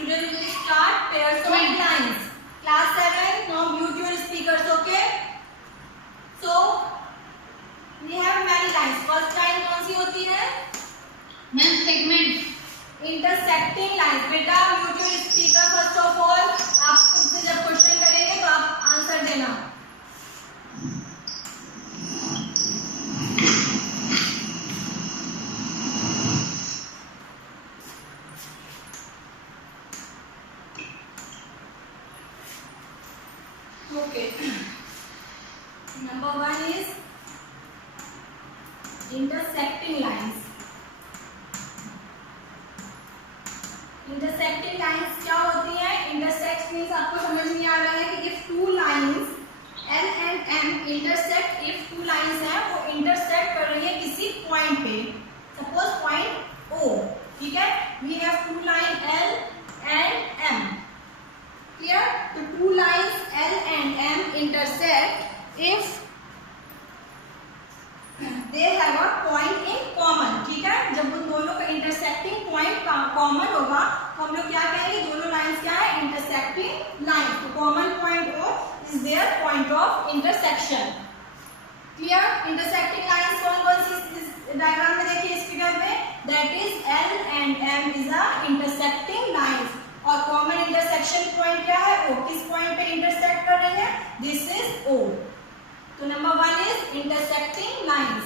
Students will start pairs of lines. Class 7, now mute your speakers, okay? So we have many lines. First line कौन सी होती है? Ma'am segment. Intersecting lines. बेटा mute your speaker first of all. आप खुद से जब question करेंगे तो आप आंसर देना. Okay. Number 1 is intersecting lines. Intersecting lines क्या होती है? Intersect means आपको समझ में आ रहा है कि if two lines L and M intersect, if two lines हैं वो intersect कर रही है किसी point पे. Suppose point O. ठीक है? We have two lines L and M. Clear? The two lines L and M intersect if they have a point in common. ठीक है? जब उन दोनों का intersecting point common होगा तो हम लोग क्या कहेंगे? दोनों lines क्या है? Intersecting lines. तो common point O is their point of intersection. Clear? Intersecting lines कौन-कौन सी इस diagram में देखिए इस figure में? That is L and M is a intersecting lines. और कॉमन इंटरसेक्शन पॉइंट क्या है? O. किस पॉइंट पे इंटरसेक्ट कर रही है? This is O. तो नंबर 1 इज इंटरसेक्टिंग लाइंस.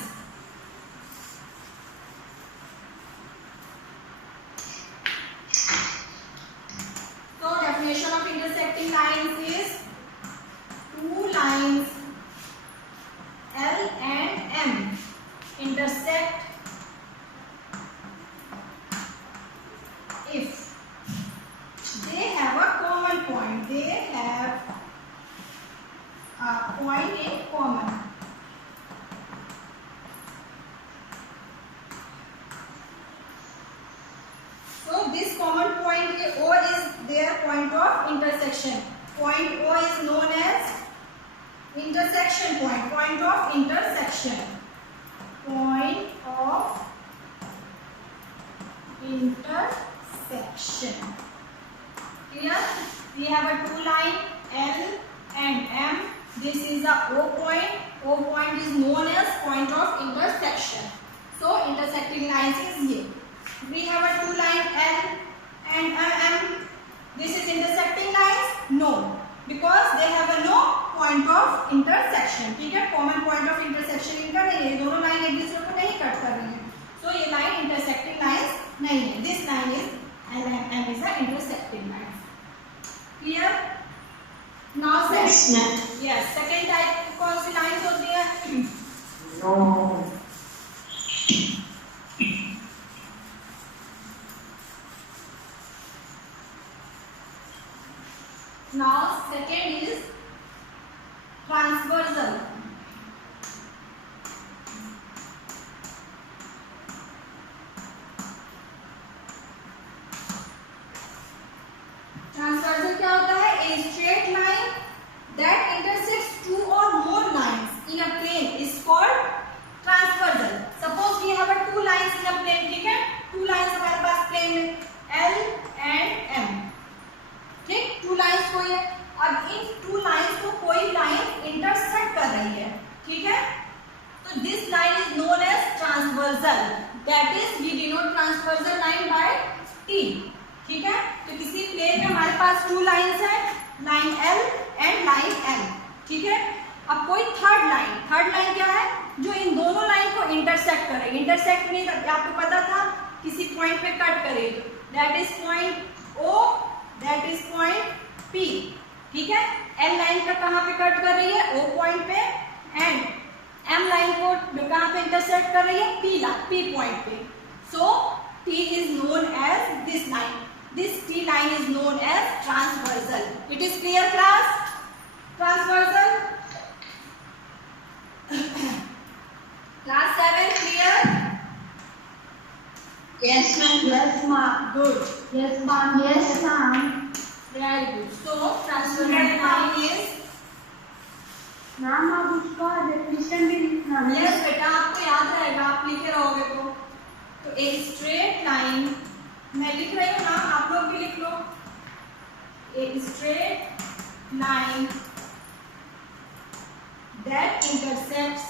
तो definition of intersecting lines is two lines L and M intersect if they have a common point. They have a point in common. So this common point O is their point of intersection. Point O is known as intersection point. Point of intersection. Point of intersection. Clear? We have a two line L and M. This is the O point. O point is known as point of intersection. So intersecting lines is here. We have a two line L and M. This is intersecting lines? No, because they have a no point of intersection. ठीक है? Common point of intersection इनका नहीं है. दोनों line एक दूसरे को नहीं कट कर रही है. So ये लाइन intersecting lines नहीं है. This line is L and M is a intersecting line. Clear? Now second, yes, second type कौन सी lines होती है? No. Now second is transversal. Transversal क्या होता है? A straight line that intersects two or more lines in a plane is called transversal. Suppose we have a two lines in a plane. ठीक है? Two lines हमारे पास plane में L and M. ठीक? Two lines कोई है. अब इन two lines को कोई line intersect कर रही है. ठीक है? तो this line is known as transversal. That is we denote transversal line by T. ठीक है? तो किसी प्लेन में हमारे पास टू लाइंस हैं, line L and line M. ठीक है? अब कोई थर्ड लाइन क्या है? जो इन दोनों लाइन को इंटरसेक्ट करे. इंटरसेक्ट मीन आपको पता था किसी पॉइंट पे कट करे. That is point O, that is point P. ठीक है? L लाइन का कहाँ पे कट कर रही है? O पॉइंट पे. एंड M लाइन को कहाँ पे इंटरसेक्ट कर रही है? P पॉइंट पे. सो T is known as this line. This T line is known as transversal. It is clear, class? Transversal. Class 7 clear? Yes, ma'am. Yes, ma'am. Good. Yes, ma'am. Yes, ma'am. Very good. So transversal line is. Ma'am आप उसका definition भी लिखना है. Yes बेटा, आपको याद रहेगा, आप लिखे रहोगे तो. तो a straight line मैं लिख रही हूँ ना, आप लोग भी लिख लो. a straight line that intersects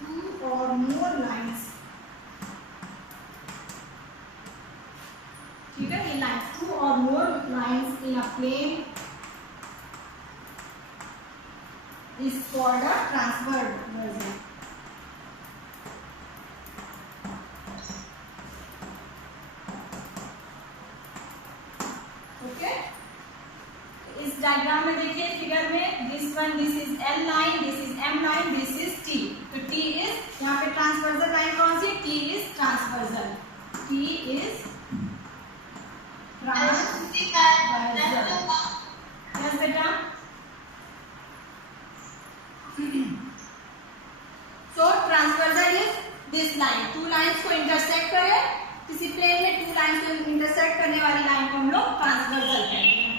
two or more lines. ठीक है, ये लाइन टू और more lines in a plane is called a transverse. Okay? इस डायग्राम में देखिए फिगर में this one, this is L line, this is M line, this is T. तो T is यहाँ पे ट्रांसवर्सल लाइन कौन सी? T is transversal. T is transversal. Yes बेटा. So transversal is this line. Two lines को intersect करे, किसी plane में टू लाइंस को इंटरसेक्ट करने वाली लाइन को हम लोग ट्रांसवर्सल कहते हैं.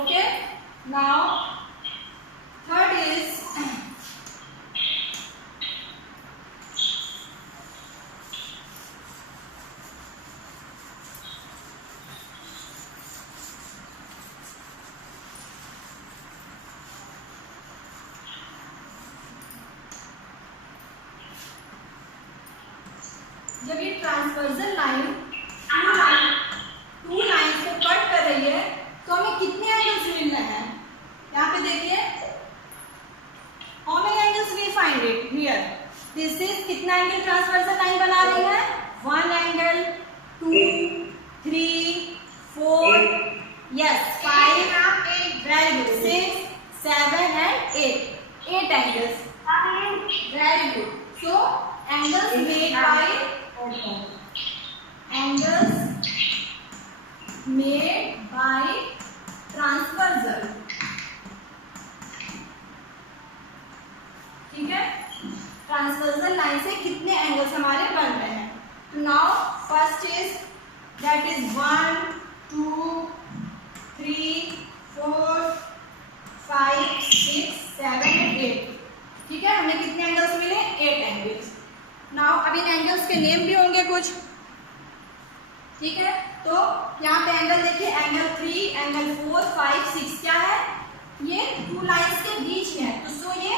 ओके. नाउ थर्ड इज जब ये ट्रांसवर्सल लाइन टू लाइन को कट कर रही है तो हमें कितने एंगल्स मिल रहे हैं? यहाँ पे देखिए, how many angles we find it here. This is कितना एंगल ट्रांसवर्सल लाइन बना रही है? 1 angle, 2, 3, 4, yes 5, very good, 6, 7 and 8 angles. Very good. So angles made by angles made by transversal. ठीक है, ट्रांसवर्सल लाइन से कितने एंगल्स हमारे बन रहे हैं? तो now first is that is 1, 2, 3, 4, 5, 6, 7 and 8. ठीक है, हमें कितने एंगल्स मिले? 8 एंगल्स. नाउ अब इन एंगल्स के नेम भी होंगे कुछ. ठीक है, तो यहाँ पे एंगल देखिए, एंगल 3, एंगल 4, 5, 6 क्या है? ये टू लाइंस के बीच में है, तो सो ये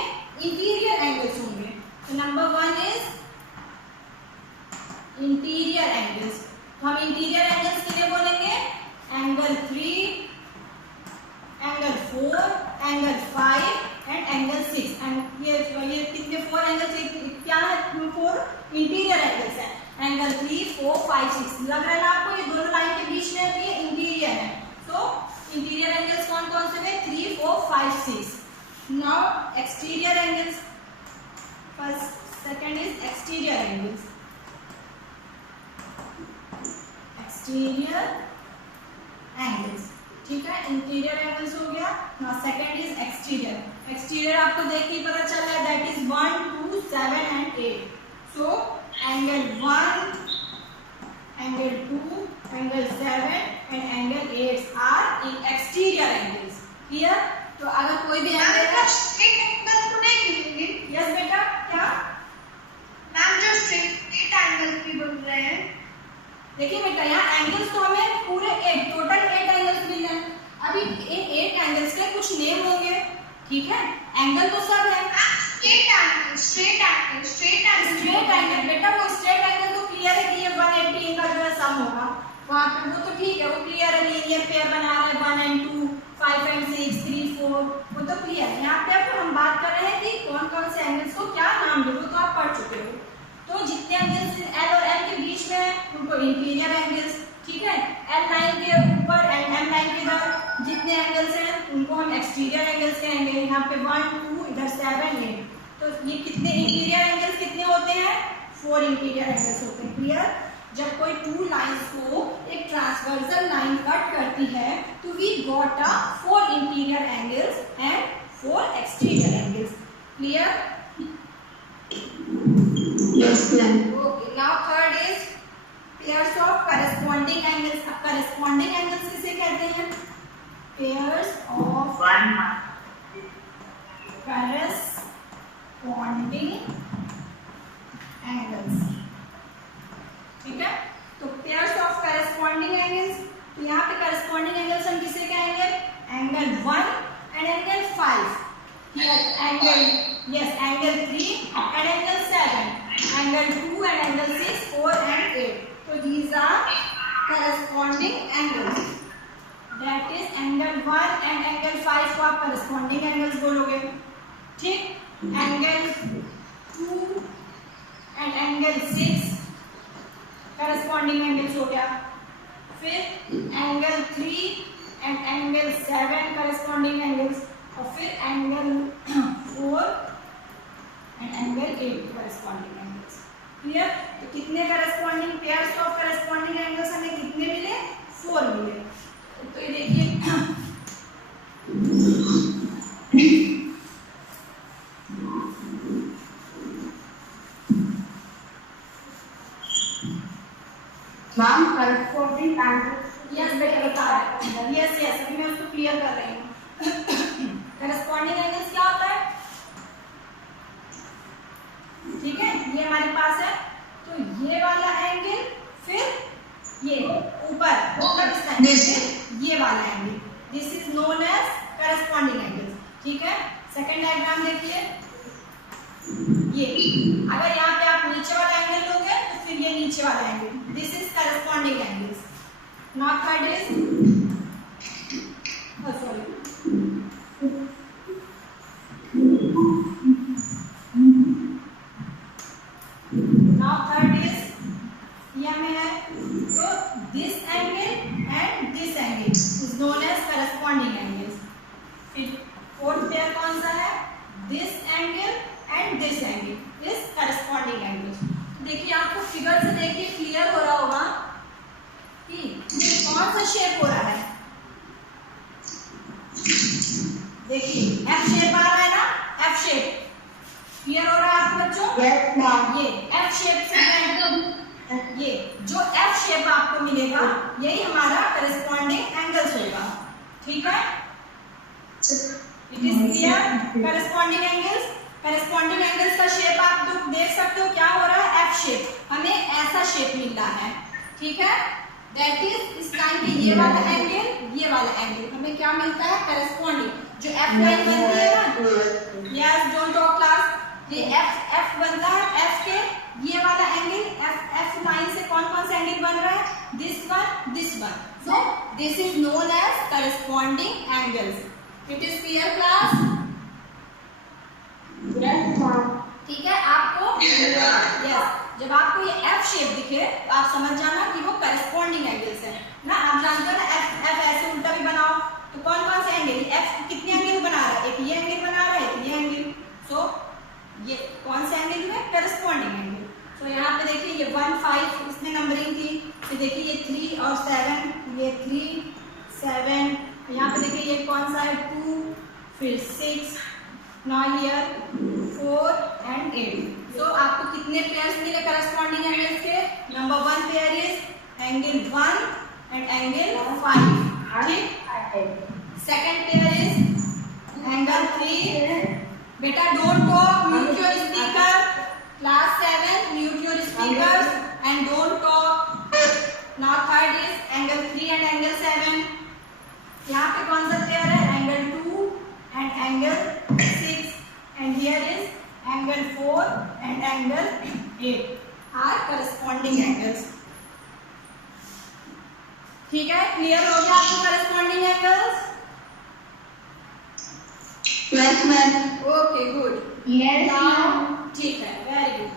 इंटीरियर एंगल्स होंगे. तो नंबर 1 इज इंटीरियर एंगल्स. तो हम इंटीरियर एंगल्स के लिए बोलेंगे angle 3, angle 4, angle 5 and angle 6. And ये कितने 4 एंगल्स क्या है? 4 इंटीरियर एंगल्स है. एंगल 3, 4, 5, 6 लग रहा है ना आपको? ये दोनों लाइन के बीच में होती है, इंटीरियर है. तो इंटीरियर एंगल्स कौन कौन से हैं? 3, 4, 5, 6. Now exterior angles. First second is exterior angles. Exterior angles. ठीक है, इंटीरियर एंगल्स हो गया. Now second is exterior. Exterior आपको देख के पता चल रहा है that is 1, 2, 7 and 8. So angle 1, angle 2, angle 7 and angle 8 are in exterior angles. Clear? तो अगर कोई भी एंगल स्ट्रेट एंगल तो नहीं मिलेंगे. यस बेटा, क्या मैम जो स्ट्रेट एंगल भी बन रहे हैं? देखिए बेटा, यहाँ एंगल्स तो हमें पूरे 8 टोटल 8 एंगल्स मिल रहे हैं. अभी इन 8 एंगल्स के कुछ नेम होंगे. ठीक है, एंगल तो सब है. स्ट्रेट एंगल बेटा वो स्ट्रेट एंगल तो क्लियर है कि ये 180 इनका जो है सम होगा वहाँ पे, वो तो ठीक है, वो क्लियर है. लीनियर पेयर बना रहा है 1 and 2, 5 and 6, 3, 4, वो तो क्लियर है. यहाँ पे अब हम बात कर रहे हैं कि कौन कौन से एंगल्स को क्या नाम दे, वो तो आप पढ़ चुके हो. तो जितने एंगल्स L और M के बीच में है उनको इंटीरियर एंगल्स. ठीक है, L लाइन के ऊपर एंड M लाइन के इधर जितने एंगल्स हैं उनको हम एक्सटीरियर एंगल्स कहेंगे. यहाँ पे 1, 2, इधर 7, 8. तो ये कितने इंटीरियर एंगल्स कितने होते हैं? 4 इंटीरियर एंगल्स होते हैं. क्लियर? जब कोई टू लाइंस को एक ट्रांसवर्सल लाइन कट करती है तो we got a 4 interior angles and 4 exterior angles. Clear? Yes ma'am. Okay. Now third is pairs of corresponding angles. Corresponding angles किसे कहते हैं? Pairs of corresponding angles. angle, yes, angle 3 and angle 7, angle 2 and angle 6, 4 and 8. So these are corresponding angles. That is angle 1 and angle 5 को आप corresponding angles बोलोगे, ठीक? Angle 2 and angle 6 corresponding angles हो गया. फिर angle 3 and angle 7 corresponding angles, और फिर angle 4 and angle 8 corresponding angles. Clear? तो कितने corresponding pairs of corresponding angles हमें कितने मिले? 4 मिले. तो ये देखिए मैम corresponding angles. यस बेटा बता रहे हैं. यस यस अभी मैं उसको क्लियर कर रही हूँ. करस्पॉन्डिंग एंगल्स क्या होता है? ठीक है, ये हमारे पास है. तो ये वाला एंगल, फिर ये ऊपर ये वाला angle, this is known as corresponding angles. ठीक है, सेकंड डायग्राम देखिए. ये अगर यहाँ पे आप नीचे वाला एंगल लोगे तो फिर ये नीचे वाला angle, this is corresponding angles. Now third is, oh sorry, now third is यहाँ में है. तो this angle and this angle is known as corresponding angles. फिर fourth pair कौन सा है? This angle and this angle is corresponding angles. देखिए आपको फिगर से देखिए क्लियर हो रहा होगा कि कौन सा शेप हो रहा है. देखिए एफ शेप आ रहा है ना, एफ शेप. क्लियर हो रहा है आपको बच्चों? Yes ma'am. ये एफ शेप से ये जो एफ शेप आपको मिलेगा यही हमारा करस्पॉन्डिंग एंगल्स होगा. ठीक है, it is clear. Corresponding angles, corresponding angles का शेप आप तो देख सकते हो क्या हो रहा है, एफ शेप. हमें ऐसा शेप मिल रहा है. ठीक है, दैट इज इस लाइन पे ये वाला एंगल, ये वाला एंगल हमें क्या मिलता है? करस्पॉन्डिंग. जो एफ लाइन बनती है ना, यस डोंट टॉक क्लास, ये एफ बनता है. एफ के ये वाला एंगल, एफ लाइन से कौन कौन सा एंगल बन रहा है? This one, this one. So this is known as corresponding angles. It is clear class? Yes ma'am. ठीक है, आपको यस जब आपको ये एफ शेप दिखे तो आप समझ जाना कि वो करस्पॉन्डिंग एंगल्स है ना. आप जानते हो ना एफ ऐसे उल्टा भी बनाओ तो कौन कौन से एंगल, एफ कितने एंगल बना रहा है? एक ये एंगल बना रहा है, एक ये एंगल. सो ये कौन से एंगल है? Corresponding angle. सो यहाँ पे देखिए ये 1 5 इसमें नंबरिंग थी. फिर देखिए ये 3 और 7, ये 3 7. यहाँ पे देखिए ये कौन सा है? 2, फिर 6. Now here 4 and 8. So आपको कितने पेयर्स मिले करस्पॉन्डिंग एंगल्स के? Number 1 pair is angle 1 and angle 5. ठीक. Second pair is angle 3. बेटा don't talk, mute your speaker. Class 7 mute your speakers and don't talk. Now third is angle 3 and angle 7. यहाँ पे कौन सा pair है? Angle 2 and angle 6, and here is angle 4 and angle 8 are corresponding angles. ठीक है, clear हो गया आपको corresponding angles? Yes ma'am. Okay, good. Yes Now, ma'am. ठीक है, very good.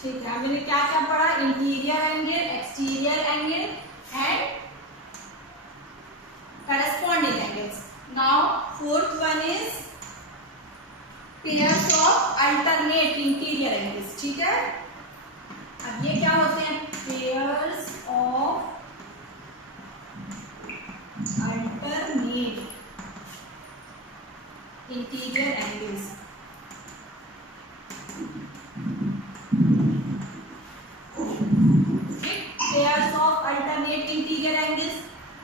ठीक है, हमने क्या क्या पढ़ा? Interior angle, exterior angle and corresponding angles. Now fourth one is pairs of alternate interior angles. ठीक है, अब ये क्या होते हैं? Pairs of alternate interior angles. Pairs of alternate interior angles.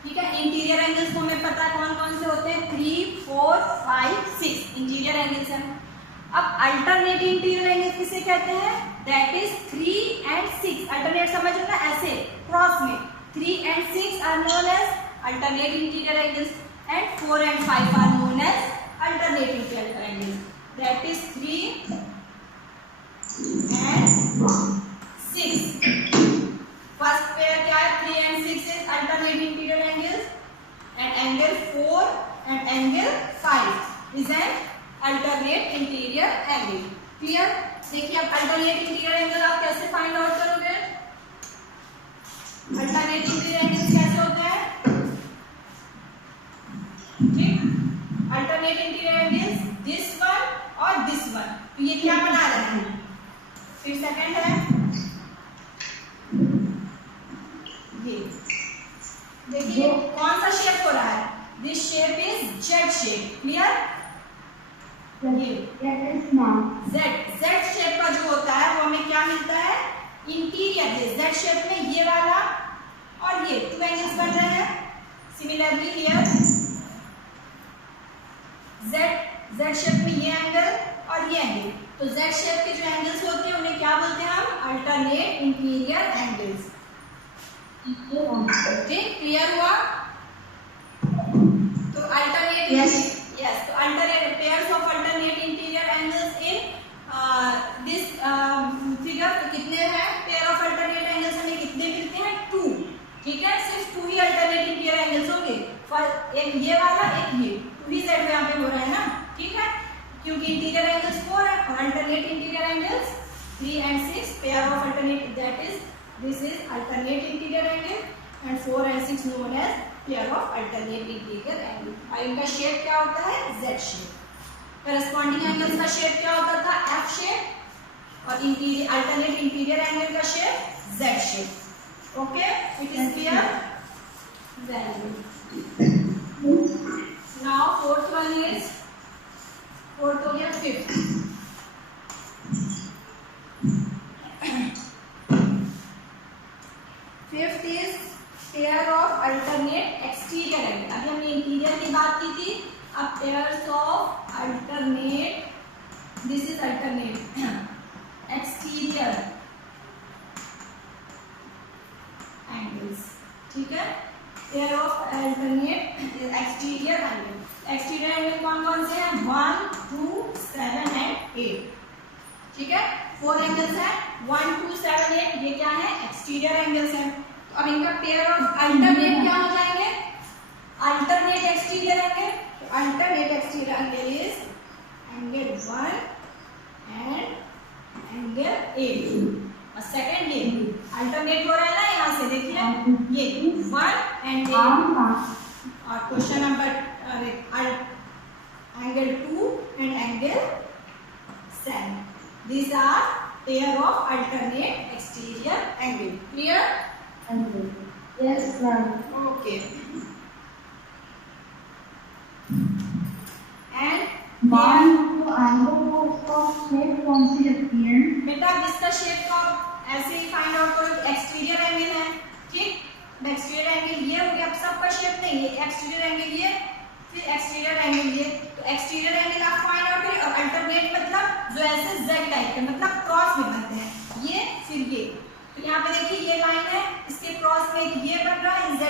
ठीक है, इंटीरियर एंगल्स को हमें पता है कौन कौन से होते हैं? 3 4 5 6 इंटीरियर एंगल्स हैं. अब अल्टरनेट इंटीरियर एंगल किसे कहते हैं? That is 3 and 6. अल्टरनेट समझ लो ना, ऐसे क्रॉस में 3 and 6 are known as alternate interior angles and 4 and 5 are known as alternate interior angles. That is 3 and 6. First pair क्या है? 3 and 6 is alternate interior angles, and angle 4 and angle 5 is an alternate interior angle. Clear? देखिए अब alternate interior angle आप कैसे find out करोगे? alternate interior angles कैसे होता है? ठीक, alternate interior angles this one और दिस वन, तो ये क्या बना रहे हैं? फिर सेकंड है ये, देखिए कौन सा शेप हो रहा है? This shape is Z shape. Clear? ये जेड शेप का जो होता है वो हमें क्या मिलता है? इंटीरियर. जेड शेप में ये वाला और ये 2 एंगल्स बन रहे हैं. सिमिलरली हियर Z शेप में ये एंगल और ये एंगल, तो Z शेप के जो एंगल्स होते हैं उन्हें क्या बोलते हैं हम? Alternate interior angles. ठीक, क्लियर हुआ? तो अल्टरनेट यस, तो alternate pairs of alternate interior angles in this figure, तो कितने हैं पेयर ऑफ अल्टरनेट एंगल्स? हमें कितने मिलते हैं? 2. ठीक है, सिर्फ 2 ही अल्टरनेट इंटीरियर एंगल्स होंगे. एक ये वाला, एक ये, 2 ही साइड में यहाँ पे हो रहा है ना. ठीक है, क्योंकि इंटीरियर एंगल्स 4 है और alternate interior angles 3 and 6. Pair of alternate, that is this is alternate interior angle and 4 and 6 known as pair of alternate interior angle. और इनका शेप क्या होता है? Z shape. करस्पॉन्डिंग एंगल्स का शेप क्या होता था? F shape. और इंटीरियर अल्टरनेट इंटीरियर एंगल का shape Z shape. Okay, it is clear? Very good. Now fourth one is, fourth हो गया. fifth is pair of alternate exterior angle. अभी हमने इंटीरियर की बात की थी, अब pairs of alternate, this is alternate exterior angles. ठीक है, pair of alternate exterior angle. Exterior angle कौन कौन से हैं? 1, 2, 7 and 8. ठीक है, 4 एंगल्स हैं 1, 2, 7, 8. ये क्या है? एक्सटीरियर एंगल्स हैं. तो अब इनका पेयर ऑफ अल्टरनेट क्या हो जाएंगे? Alternate exterior angle. तो alternate exterior angle is angle 1 and angle 8. और सेकंड ये अल्टरनेट हो रहा है ना, यहाँ से देखिए ये 1 and 8. और question number angle 2 and angle 7. These are pair of alternate exterior angle. Clear? Yes, ma'am. Okay. And Ma'am, तो angle का shape कौन सी लगती है? बेटा इसका शेप का ऐसे ही फाइंड आउट करो. एक्सटीरियर एंगल है, ठीक, एक्सटीरियर एंगल ये हो गया. अब सबका शेप नहीं है, एक्सटीरियर एंगल ये, फिर एक्सटीरियर एंगल ये. तो एक्सटीरियर एंगल आप फाइंड आउट करिए. और अल्टरनेट मतलब जो ऐसे Z टाइप के, मतलब क्रॉस में बनते हैं, ये फिर ये. तो यहाँ पे देखिए ये लाइन है, इसके क्रॉस में एक ये बन रहा है. Z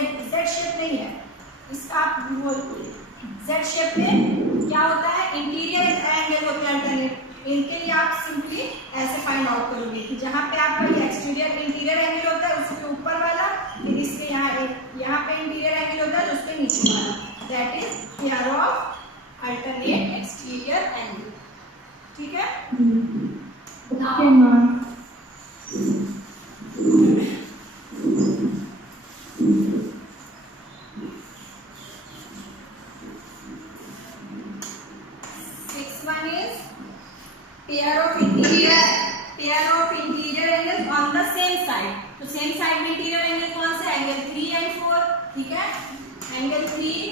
शेप नहीं है इसका. आप वो Z शेप में क्या होता है? इंटीरियर एंगल होते हैं अल्टरनेट. इनके लिए आप सिंपली ऐसे फाइंड आउट करोगे कि जहाँ पे आपका ये एक्सटीरियर इंटीरियर एंगल होता है उसके ऊपर वाला, फिर इसके यहाँ पे इंटीरियर एंगल होता है उसके नीचे वाला. That is pair of alternate exterior angle. ठीक है? Okay, ma'am. Sixth one is pair of interior angles on the same side. तो सेम साइड में इंटीरियर एंगल कौन सा? Angle 3 and 4. ठीक है, angle 3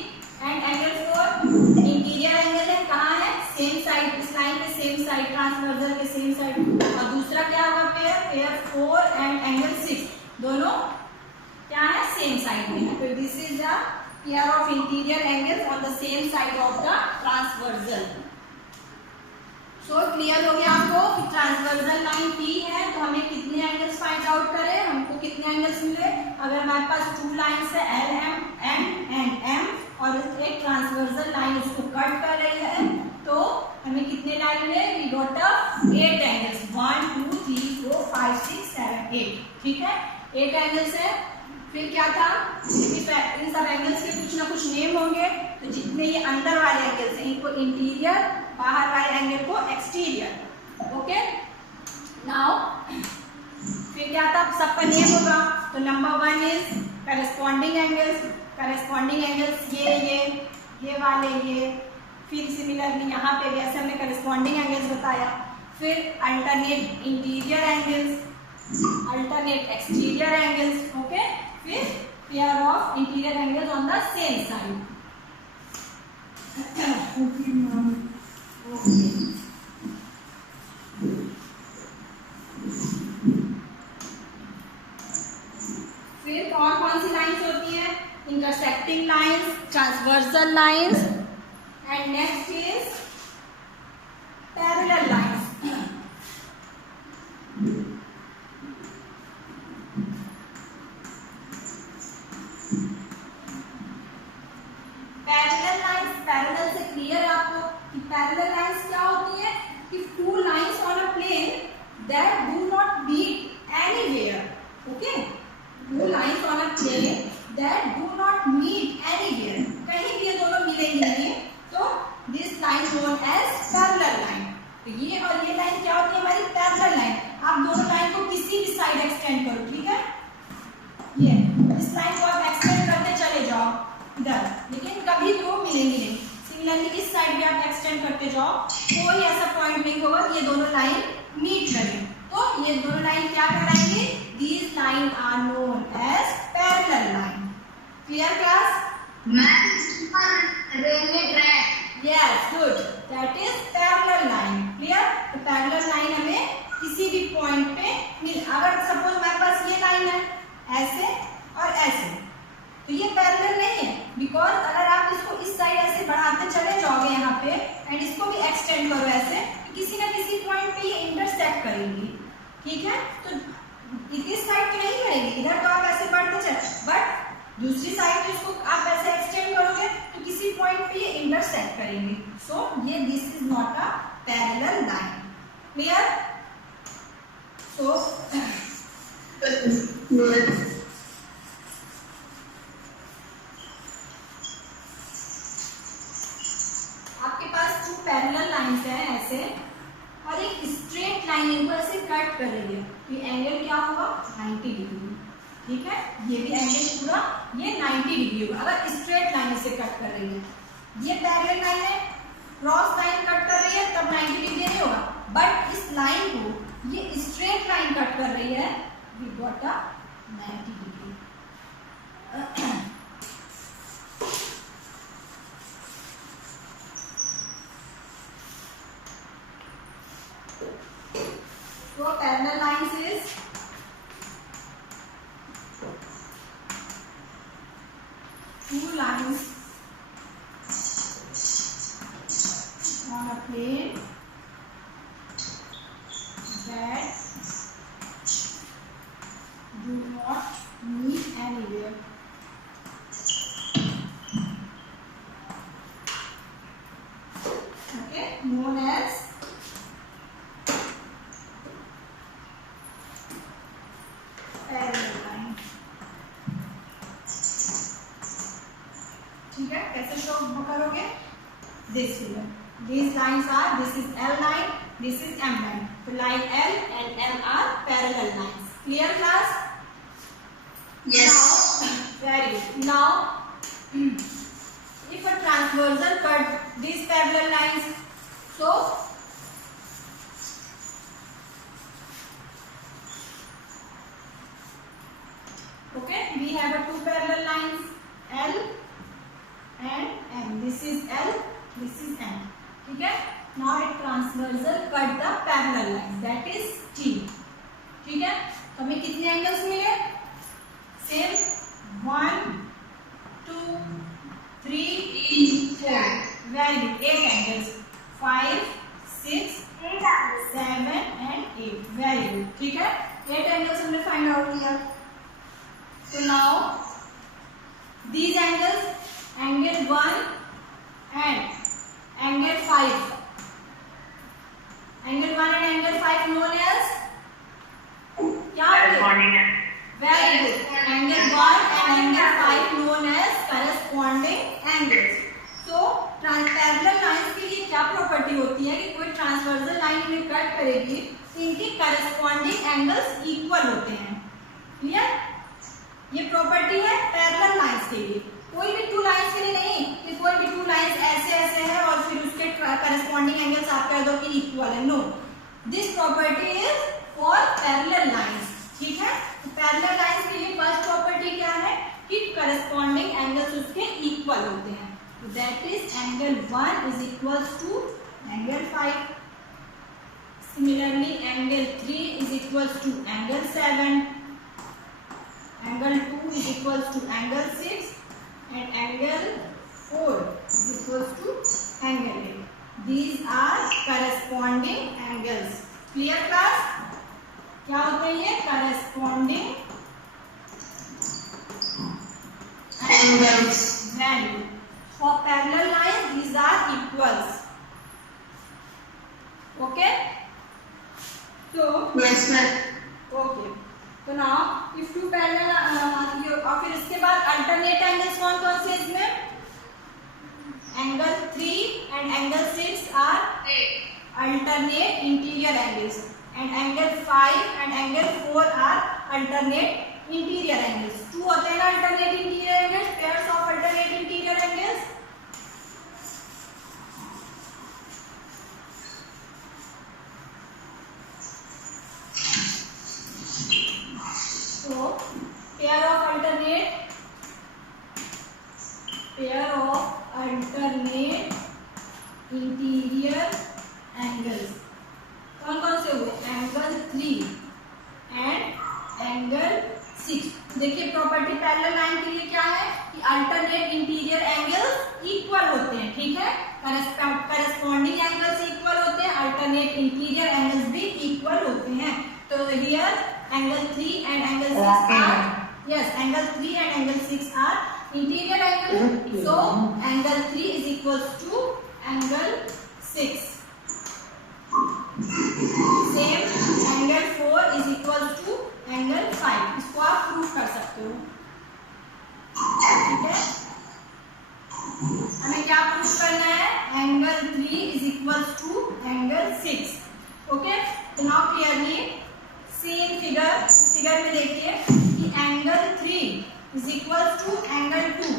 and angle 4 interior angle है. कहाँ है? सेम साइड, इस लाइन पे सेम साइड, ट्रांसवर्सल के सेम साइड. और दूसरा क्या होगा? पेयर 4 and एंगल 6 दोनों क्या है? सेम साइड में है. तो this is the pair of interior angles on the same side of the transversal. So clear हो गया आपको कि ट्रांसवर्सल लाइन पी है तो हमें कितने एंगल्स फाइंड आउट करें, हमको कितने एंगल्स मिले। अगर हमारे पास टू लाइन्स है एल एम एंड एम और एक ट्रांसवर्सल लाइन उसको कट कर रही है तो हमें कितने लाइन मिले, वी गॉट 8 एंगल्स, 1 2 3 4 5 6 7 8। ठीक है, 8 एंगल्स है। फिर क्या था, इन सब एंगल्स के कुछ ना कुछ नेम होंगे, तो जितने ये अंदर वाले एंगल्स हैं इनको इंटीरियर, बाहर वाले एंगल को एक्सटीरियर। ओके, नाउ फिर क्या था, सबका नेम होगा। तो number 1 is corresponding angles. Corresponding angles ये वाले ये, फिर सिमिलरली यहाँ पे भी ऐसे हमने करस्पॉन्डिंग एंगल्स बताया। फिर alternate interior angles, alternate exterior angles. Okay, फिर pair of interior angles on the same side. फिर कौन कौन सी लाइंस होती है, intersecting lines, transversal lines and next is parallel lines. Parallel lines, parallel से क्लियर है आपको कि पैरेलल लाइंस क्या होती है, कि two lines on a plane that do not meet anywhere. Okay, two lines on a plane that do not meet anywhere, कहीं भी ये दोनों मिलेंगे नहीं, तो this line known as parallel line. तो ये और ये लाइन क्या होती है, हमारी पैरेलल लाइन। आप दोनों लाइन को किसी भी साइड एक्सटेंड करो, ठीक है, ये इस लाइन को आप एक्सटेंड करते चले जाओ इधर, लेकिन कभी भी वो मिलेंगी नहीं। सिमिलरली इस साइड भी आप एक्सटेंड करते जाओ, कोई ऐसा पॉइंट नहीं होगा कि ये दोनों लाइन मीट करें। तो ये दोनों लाइन क्या कहलाएंगी, these line are known as parallel line. Clear class? Railway track. Yes, good. That is parallel line. Clear? तो parallel line हमें किसी भी पॉइंट पे मिल, अगर सपोज हमारे पास ये लाइन है ऐसे और ऐसे, तो ये पैरेलल नहीं है, बिकॉज अगर आप इसको इस साइड ऐसे बढ़ाते चले जाओगे यहाँ पे एंड इसको भी एक्सटेंड करो ऐसे, तो किसी ना किसी पॉइंट पे ये इंटरसेक्ट करेंगी। ठीक है, तो इस साइड पे नहीं करेंगे, इधर तो आप ऐसे बढ़ते चले, बट दूसरी साइड पे इसको आप ऐसे एक्सटेंड करोगे तो किसी पॉइंट पे ये इंटरसेक्ट करेंगे। सो ये this is not a parallel line. Clear? So आपके पास टू पैरेलल लाइंस हैं ऐसे, और एक स्ट्रेट लाइन इनको ऐसे कट कर रही है, तो एंगल क्या होगा, 90 डिग्री। ठीक है, ये भी एंगल पूरा ये 90 डिग्री होगा अगर स्ट्रेट लाइन से कट कर रही है। ये पैरेलल लाइन है, क्रॉस लाइन कट कर रही है तब 90 डिग्री नहीं होगा, बट इस लाइन को ये स्ट्रेट लाइन कट कर रही है, we got a 90 degree. So parallel lines is two lines on a plane that do not meet anywhere. Okay, known as parallel line. ठीक है, कैसे शो करोगे, this figure, these lines are, this is L line, this is M line, तो line L and M are parallel lines. Clear class? Yes. Now, very good. Now if a transversal cut these parallel lines, so okay, we have a two parallel lines L and M. This is L, this is M. ठीक है, now a transversal cut the parallel lines, that is T. ठीक है, तो हमें कितने angles मिले, same 1 2 3 4, very good, 8 angles, 5 6 8. Very good. ठीक है, 8 एंगल्स हमने फाइंड आउट किया. तो now these angles, angle 1 and angle 5. Angle 1 and angle 5 known as क्या? Very good. Angle 1 and angle 5 known as corresponding angles. So parallel lines के लिए क्या property होती है कि कोई ट्रांसवर्सल लाइन में कट करेगी तो इनके corresponding angles इक्वल होते हैं. क्लियर? ये प्रॉपर्टी है पैरेलल लाइंस के लिए. कोई भी टू लाइंस के लिए नहीं कि कोई भी टू लाइंस ऐसे ऐसे है और फिर उसके करस्पॉन्डिंग एंगल्स आप कह दो कि इक्वल है. No, this property is for parallel lines. ठीक है, तो पैरेलल लाइंस के लिए फर्स्ट प्रॉपर्टी क्या है कि करस्पॉन्डिंग एंगल्स उसके इक्वल होते हैं. तो that is angle 1 is equals to angle 5. Similarly angle 3 is equals to angle 7. Angle 2 is equals to angle 6 and angle 4 is equals to angle 8. These are corresponding angles. Clear class? क्या होते हैं ये? Corresponding angles. Value. For parallel lines, these are equals. Okay? So. Yes, sir. Okay. तो now if two parallel और फिर इसके बाद alternate angles कौन कौन से इसमें? Angle 3 and angle 6 are alternate interior angles and angle 5 and angle 4 are alternate interior angles. 2 होते हैं ना alternate interior angles, pairs of alternate interior angles. So pair of alternate interior angles कौन कौन से हुए? Angle 3 and angle 6. देखिए property parallel line के लिए क्या है कि अल्टरनेट इंटीरियर एंगल्स इक्वल होते हैं. ठीक है, करस्पॉन्डिंग एंगल्स इक्वल होते हैं, अल्टरनेट इंटीरियर एंगल्स भी इक्वल होते हैं. तो here angle 3 and angle 6 are angle 3 and angle 6 are interior angle. So angle 3 is equals to angle 6. Same angle 4 is equals to angle 5. इसको आप प्रूव कर सकते हो. ठीक है, हमें क्या प्रूव करना है? angle 3 is equals to angle 6. Okay, so now clearly same figure में देखिए कि angle 3 is equal to angle 2.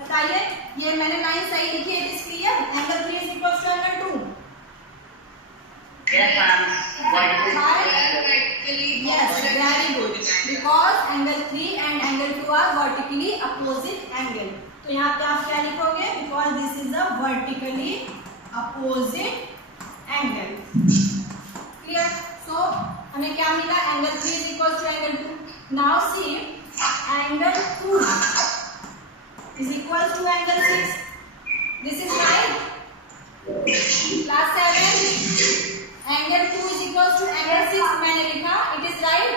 बताइए, ये मैंने लाइन सही लिखी है? It is clear? Angle 3 is equal to angle 2. Yes, ma'am. Yes, very good. Because angle 3 and angle 2 are vertically opposite angle. तो यहाँ पे आप क्या लिखोगे? Because this is a vertically opposite angle. Clear? So हमें क्या मिला? Angle 3 is equal to angle 2. Now see angle 2 is equal to angle 6. This is right. Class 7 angle 2 is equal to angle 6 मैंने लिखा. It is right?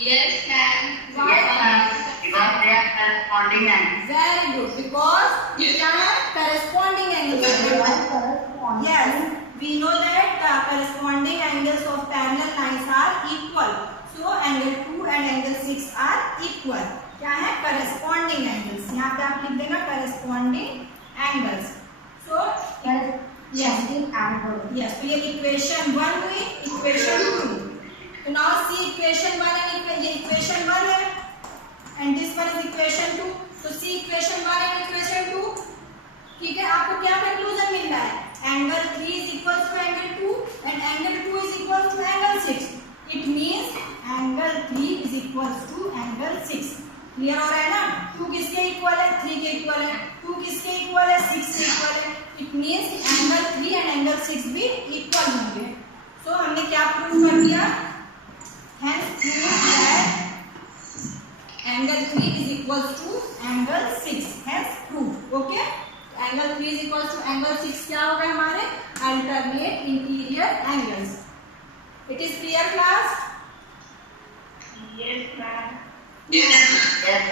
Yes, ma'am. Why? Yes, ma'am. Because they are corresponding angles. Very good. Because ये क्या है? Corresponding angles. Yes. We know that the corresponding angles of parallel lines are equal. So angle 2 and angle 6 are equal. क्या है? Corresponding angles. यहाँ पे आप लिख देना corresponding angles. So yes. Yes. तो ये equation 1 हुई, equation 2. So now see equation 1 and ये equation 1 है and this one is equation 2. So see equation 1 and equation 2. ठीक है, आपको क्या कंक्लूजन मिल रहा है? Angle 3 is equal to angle 2 and angle 2 is equal to angle 6. It means angle 3 is equal to angle 6. Clear हो रहा है ना? 2 किसके इक्वल है? 3 के इक्वल है. 2 किसके इक्वल है? 6 के इक्वल है. It means angle 3 and angle 6 भी इक्वल होंगे. So हमने क्या प्रूव कर दिया? Hence prove that angle 3 is equal to angle 6. Hence proof. Okay? Angle 3 is equal to angle 6 क्या होगा हमारे? Alternate interior angles. It is clear, class? Yes, ma'am. Yes,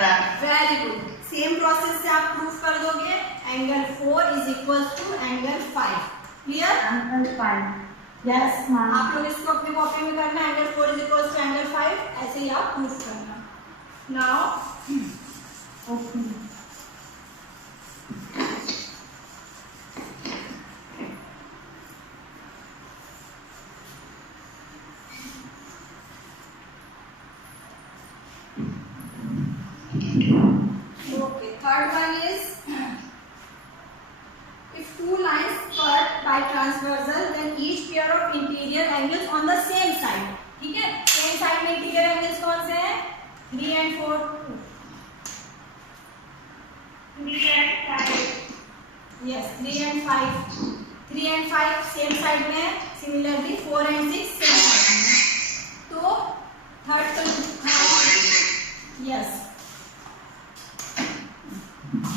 ma'am. Very good. Same process से आप proof कर दोगे. Angle 4 is equal to angle 5. Clear? Angle 5. Yes, ma'am. आप लोग इसको अपनी कॉपी में करना. Angle 4 is equal to angle 5. ऐसे ही आप प्रूफ करना. Now Okay. okay, third one is if two lines cut by transversal then each pair of interior angles on the same side. ठीक है? सेम साइड में interior angles कौन से हैं? 3 and 4. 3 and 5. Yes, 3 and 5. 3 and 5 same side में है. Similarly 4 and 6 same side में है. तो थर्ड यस.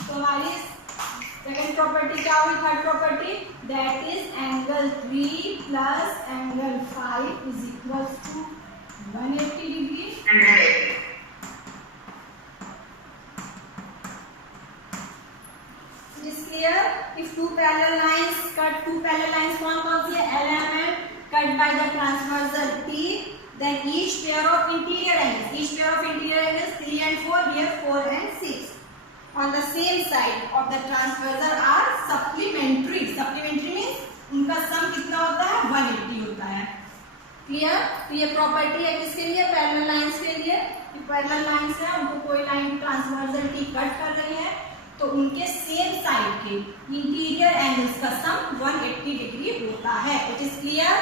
तो हमारी सेकंड प्रॉपर्टी क्या हुई? Third property that is angle 3 plus angle 5 is equal to 180 degree. Is clear? If two parallel lines cut, two parallel lines कौन कौन सी है? L M N cut by the transversal T, then each pair of interior angles 3 and 4, here 4 and 6 on the same side of the transversal are supplementary. Supplementary means उनका सम कितना होता है? 180 होता है. क्लियर? तो ये प्रॉपर्टी है किसके लिए? पैरेलल लाइंस के लिए. पैरेलल लाइंस है, उनको कोई लाइन ट्रांसवर्सल T कट कर रही है तो उनके सेम साइड के इंटीरियर एंगल्स का सम 180 डिग्री होता है. It is clear?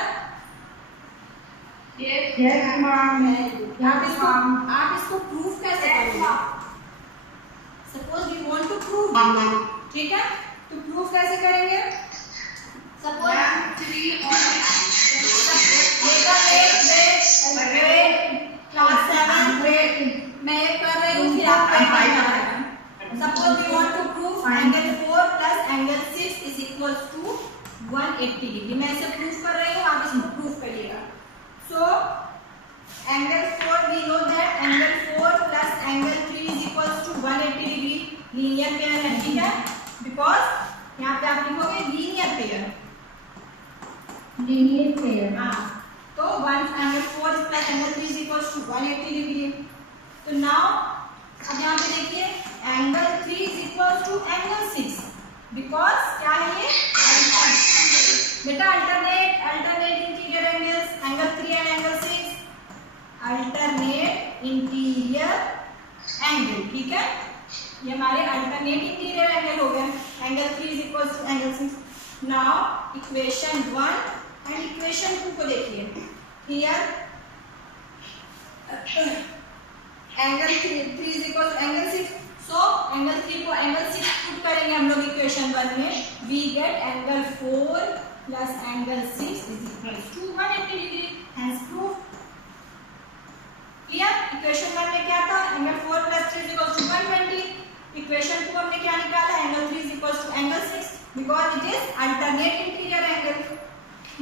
Yes, ma'am. आप इसको प्रूफ कैसे करोगे? Suppose we want to prove. ठीक है? तो प्रूफ कैसे करेंगे? सपोज क्लास 7 मैं एक कर रही हूँ, फिर आप suppose we want to prove angle 4 plus angle 6 is equal to 180 degree. मैं इसे प्रूफ कर रही हूँ, आप इसको प्रूफ करिएगा. So angle 4 we know that angle 4 plus angle 3 is equals to 180 degree. Linear pair है. ठीक है? Because यहाँ पे आप लिखोगे linear pair. Linear pair. हाँ. तो angle 4 plus angle 3 is equals to 180 degree. तो now अब यहाँ पे देखिए angle 3 is equals to angle 6. Because क्या है ये? बेटा alternate interior angles, angle 3 and angle 6. Alternate interior angle. ठीक है? ये हमारे alternate interior angle हो गए. Angle 3 is equals to angle 6. Now equation 1 and equation 2 को देखिए. Here angle 3 is equals to angle 6. So angle 3 को angle 6 पुट करेंगे हम लोग equation 1 में. We get angle 4 plus angle 6 is equal to 180 degree. Hence proof. Clear? Equation 1 में क्या था? Angle 4 plus 3 is equal to 120. Equation 2 हमने क्या निकाला? Angle 3 is equal to angle 6 because it is alternate interior angle.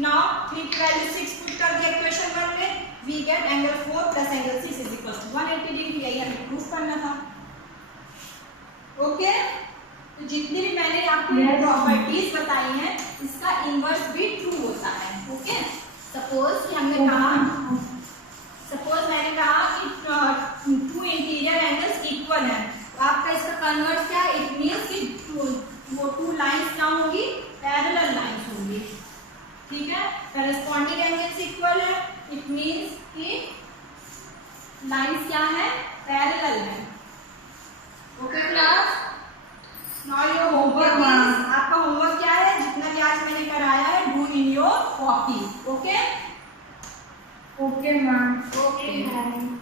Now 3 की value 6 put कर दिया equation 1 में. We get angle 4 plus angle 6 is equal to 180 degree. यही हमें proof करना था. Okay? तो जितनी भी मैंने आपको प्रॉपर्टीज बताई हैं इसका इनवर्स भी ट्रू होता है. ओके? सपोज कि हमने कहा, सपोज मैंने कहा कि टू इंटीरियर एंगल्स इक्वल हैं. तो आपका इसका कन्वर्स क्या है? इट मींस कि वो टू लाइंस क्या होंगी? पैरेलल लाइंस होंगी. ठीक है? करेस्पॉन्डिंग एंगल्स इक्वल है. इट मींस कि लाइंस क्या है? पैरेलल है. Okay class? Now your homework is, आपका होमवर्क क्या है? जितना भी आज मैंने कराया है do in your copy. Okay? Okay, ma'am. Okay, ma'am.